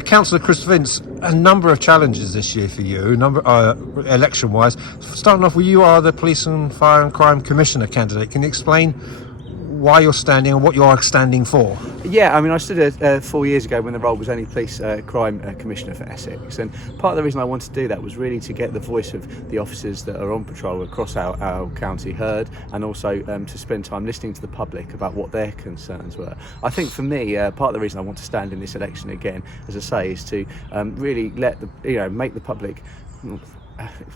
Councillor Chris Vince, a number of challenges this year for you, election-wise. Starting off with, you are the Police and Fire and Crime Commissioner candidate. Can you explain why you're standing and what you are standing for? Yeah, I mean, I stood 4 years ago when the role was only Police Crime Commissioner for Essex, and part of the reason I wanted to do that was really to get the voice of the officers that are on patrol across our county heard, and also to spend time listening to the public about what their concerns were. I think for me, part of the reason I want to stand in this election again, as I say, is to really make the public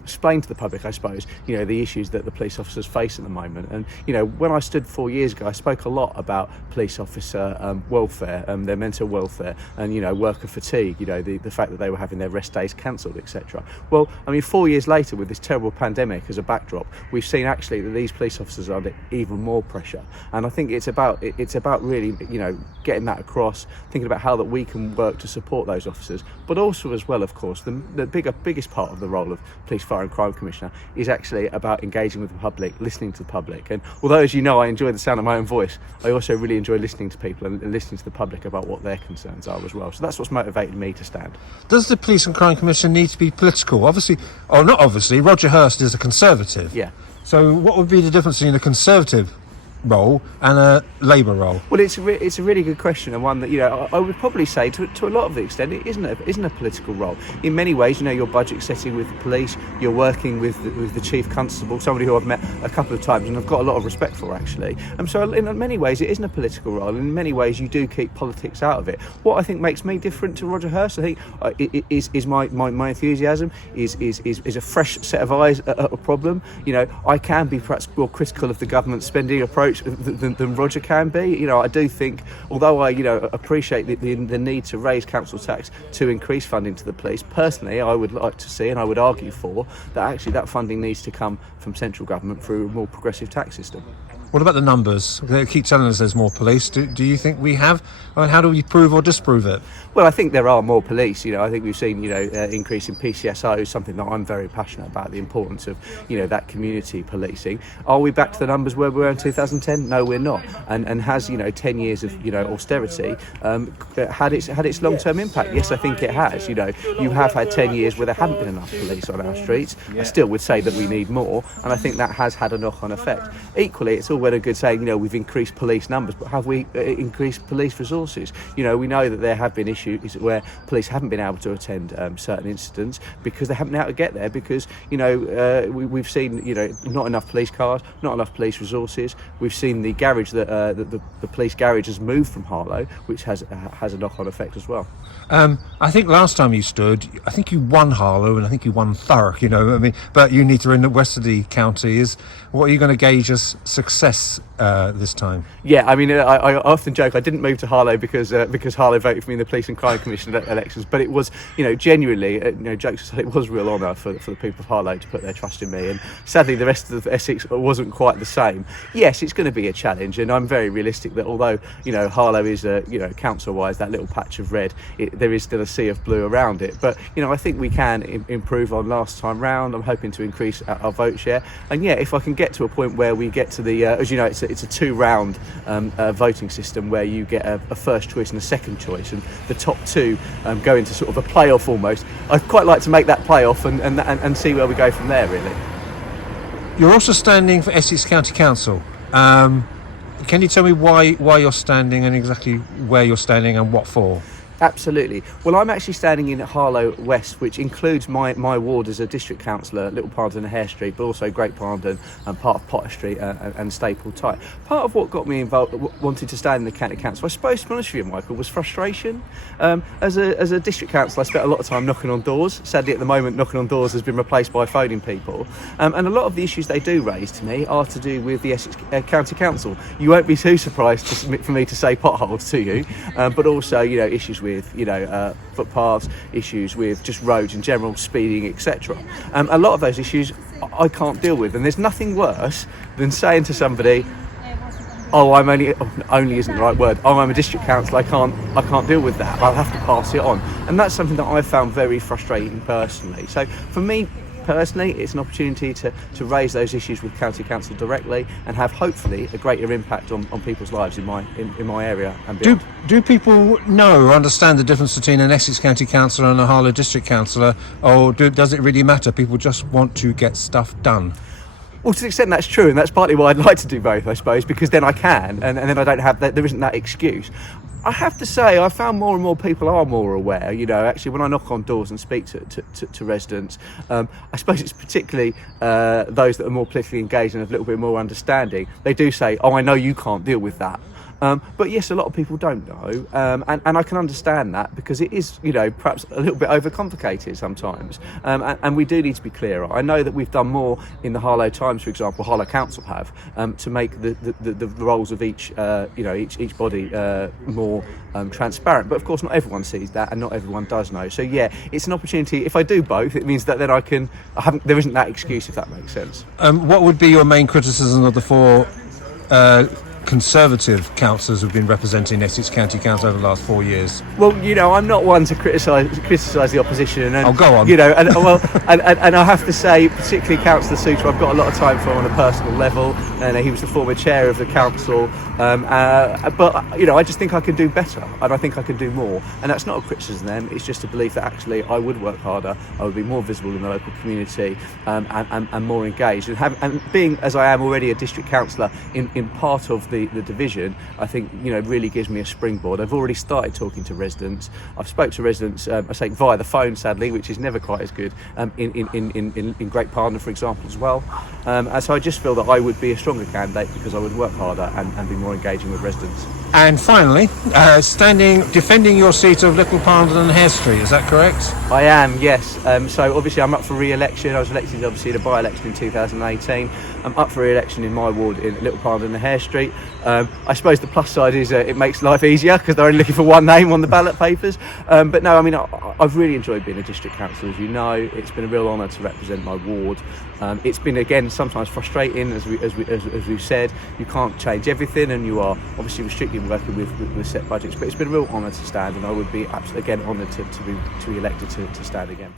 explain to the public, I suppose, the issues that the police officers face at the moment. And when I stood 4 years ago, I spoke a lot about police officer welfare, their mental welfare, and worker fatigue, the fact that they were having their rest days cancelled, etc. Well, I mean, 4 years later, with this terrible pandemic as a backdrop, we've seen actually that these police officers are under even more pressure. And I think it's about really getting that across, thinking about how that we can work to support those officers, but also as well, of course, the biggest part of the role of Police, Fire and Crime Commissioner is actually about engaging with the public, listening to the public. And although, as you know, I enjoy the sound of my own voice, I also really enjoy listening to people and listening to the public about what their concerns are as well. So that's what's motivated me to stand. Does the Police and Crime Commissioner need to be political? Obviously, or not obviously, Roger Hurst is a Conservative. Yeah. So what would be the difference between a Conservative role and a Labour role? Well, it's a really good question, and one that I would probably say to a lot of the extent it isn't a political role. In many ways, you're budget setting with the police, you're working with the chief constable, somebody who I've met a couple of times and I've got a lot of respect for, actually. So in many ways it isn't a political role, and in many ways you do keep politics out of it. What I think makes me different to Roger Hurst, I think, is my enthusiasm, is a fresh set of eyes at a problem. I can be perhaps more critical of the government spending approach than Roger can be. I do think, although I appreciate the need to raise council tax to increase funding to the police, personally I would like to see, and I would argue for, that actually that funding needs to come from central government through a more progressive tax system. What about the numbers? They keep telling us there's more police. Do you think we have? And how do we prove or disprove it? Well, I think there are more police. I think we've seen, increase in PCSO, something that I'm very passionate about, the importance of, that community policing. Are we back to the numbers where we were in 2010? No, we're not. And has, 10 years of, austerity had its long-term impact? Yes, I think it has. You have had 10 years where there haven't been enough police on our streets. I still would say that we need more, and I think that has had a knock-on effect. Equally, it's all well and good saying, we've increased police numbers, but have we increased police resources? We know that there have been issues where police haven't been able to attend certain incidents because they haven't been able to get there because, we've seen, not enough police cars, not enough police resources. We've seen the garage that the police garage has moved from Harlow, which has a knock-on effect as well. I think last time you stood, I think you won Harlow and I think you won Thurrock, but you need to win the rest of the counties. What are you going to gauge as success this time? Yeah, I mean, I often joke I didn't move to Harlow because Harlow voted for me in the Police and Crime Commission elections, but it was, genuinely, jokes aside, it was a real honour for the people of Harlow to put their trust in me, and sadly the rest of Essex wasn't quite the same. Yes, it's going to be a challenge, and I'm very realistic that although, Harlow is, council-wise, that little patch of red, there is still a sea of blue around it, but, I think we can improve on last time round. I'm hoping to increase our vote share, and yeah, if I can get to a point where we get to the, as you know, it's a two-round voting system where you get a first choice and a second choice, and the top two go into sort of a playoff almost. I'd quite like to make that playoff and see where we go from there, really. You're also standing for Essex County Council. Can you tell me why you're standing and exactly where you're standing and what for? Absolutely. Well, I'm actually standing in Harlow West, which includes my ward as a district councillor, Little Pardon and Hare Street, but also Great Pardon and part of Potter Street and Staple Tight. Part of what got me involved, wanting to stand in the county council, I suppose, to be honest with you, Michael, was frustration. As a district councillor, I spent a lot of time knocking on doors. Sadly, at the moment, knocking on doors has been replaced by phoning people. And a lot of the issues they do raise to me are to do with the Essex County Council. You won't be too surprised for me to say potholes to you, but also, issues with footpaths, issues with just roads in general, speeding, etc. A lot of those issues I can't deal with, and there's nothing worse than saying to somebody, only isn't the right word. I'm a district councillor. I can't deal with that. I'll have to pass it on, and that's something that I've found very frustrating personally. So for me, personally, it's an opportunity to raise those issues with County Council directly and have hopefully a greater impact on people's lives in my area and beyond. Do people know or understand the difference between an Essex County Councillor and a Harlow District Councillor, or does it really matter? People just want to get stuff done. Well, to an extent that's true, and that's partly why I'd like to do both, I suppose, because then I can, and then I don't have that. There isn't that excuse. I have to say, I found more and more people are more aware. Actually, when I knock on doors and speak to residents, I suppose it's particularly those that are more politically engaged and have a little bit more understanding. They do say, "Oh, I know you can't deal with that." But yes, a lot of people don't know, and I can understand that because it is, perhaps a little bit overcomplicated sometimes, and we do need to be clearer. I know that we've done more in the Harlow Times, for example, Harlow Council have, to make the roles of each body more transparent. But of course, not everyone sees that, and not everyone does know. So yeah, it's an opportunity. If I do both, it means that then there isn't that excuse, if that makes sense. What would be your main criticism of the four Conservative councillors who've been representing Essex County Council over the last 4 years? Well, I'm not one to criticise the opposition, and go on. And I have to say, particularly Councillor Souter, I've got a lot of time for on a personal level, and he was the former chair of the council. But I just think I can do better, and I think I can do more, and that's not a criticism of them. It's just a belief that actually I would work harder, I would be more visible in the local community, and more engaged. And being, as I am already, a district councillor in part of the division, I think really gives me a springboard. I've already started talking to residents. I've spoke to residents, I say via the phone, sadly, which is never quite as good, in Great Parna, for example, as well. And so I just feel that I would be a stronger candidate because I would work harder and be more engaging with residents. And finally, defending your seat of Little Parndon and Hare Street, is that correct? I am, yes. So obviously I'm up for re-election. I was elected obviously in a by-election in 2018. I'm up for re-election in my ward in Little Parndon and Hare Street. I suppose the plus side is it makes life easier because they're only looking for one name on the ballot papers. But no, I mean, I've really enjoyed being a district councillor, as you know. It's been a real honour to represent my ward. It's been, again, sometimes frustrating, as we've said. You can't change everything, and you are obviously restricted working with set budgets. But it's been a real honour to stand, and I would be, again, honoured to be elected to stand again.